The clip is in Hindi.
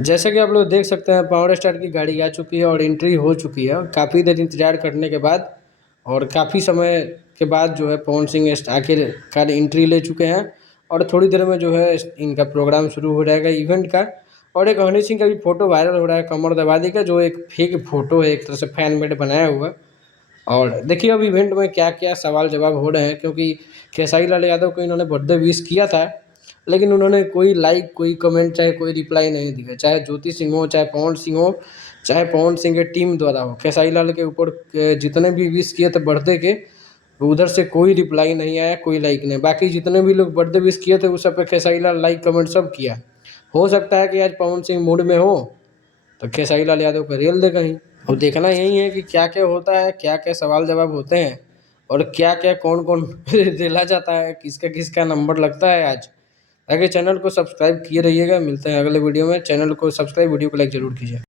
जैसे कि आप लोग देख सकते हैं पावर स्टार की गाड़ी आ चुकी है और एंट्री हो चुकी है। काफ़ी देर इंतज़ार करने के बाद और काफ़ी समय के बाद जो है पवन सिंह आखिरकार एंट्री ले चुके हैं और थोड़ी देर में जो है इनका प्रोग्राम शुरू हो जाएगा इवेंट का। और एक हनी सिंह का भी फ़ोटो वायरल हो रहा है कमर दबा दी का, जो एक फेक फ़ोटो है, एक तरह से फैन मेड बनाया हुआ। और देखिए अब इवेंट में क्या-क्या सवाल जवाब हो रहे हैं, क्योंकि खेसारी लाल यादव को इन्होंने बर्थडे विश किया था, लेकिन उन्होंने कोई लाइक, कोई कमेंट, चाहे कोई रिप्लाई नहीं दिया। चाहे ज्योति सिंह हो, चाहे पवन सिंह हो, चाहे पवन सिंह के टीम द्वारा हो, खेसारी लाल के ऊपर जितने भी विश किए थे बर्थडे के, उधर से कोई रिप्लाई नहीं आया, कोई लाइक नहीं। बाकी जितने भी लोग बर्थडे विश किए थे उस सब पे खेसारी लाल लाइक कमेंट सब किया। हो सकता है कि आज पवन सिंह मूड में हो तो खेसारी लाल यादव को रेल दे कहीं। अब देखना यही है कि क्या-क्या होता है, क्या-क्या सवाल जवाब होते हैं और क्या-क्या कौन-कौन रेला जाता है, किसका-किसका नंबर लगता है आज। आगे चैनल को सब्सक्राइब किए रहिएगा। मिलते हैं अगले वीडियो में। चैनल को सब्सक्राइब, वीडियो को लाइक ज़रूर कीजिए।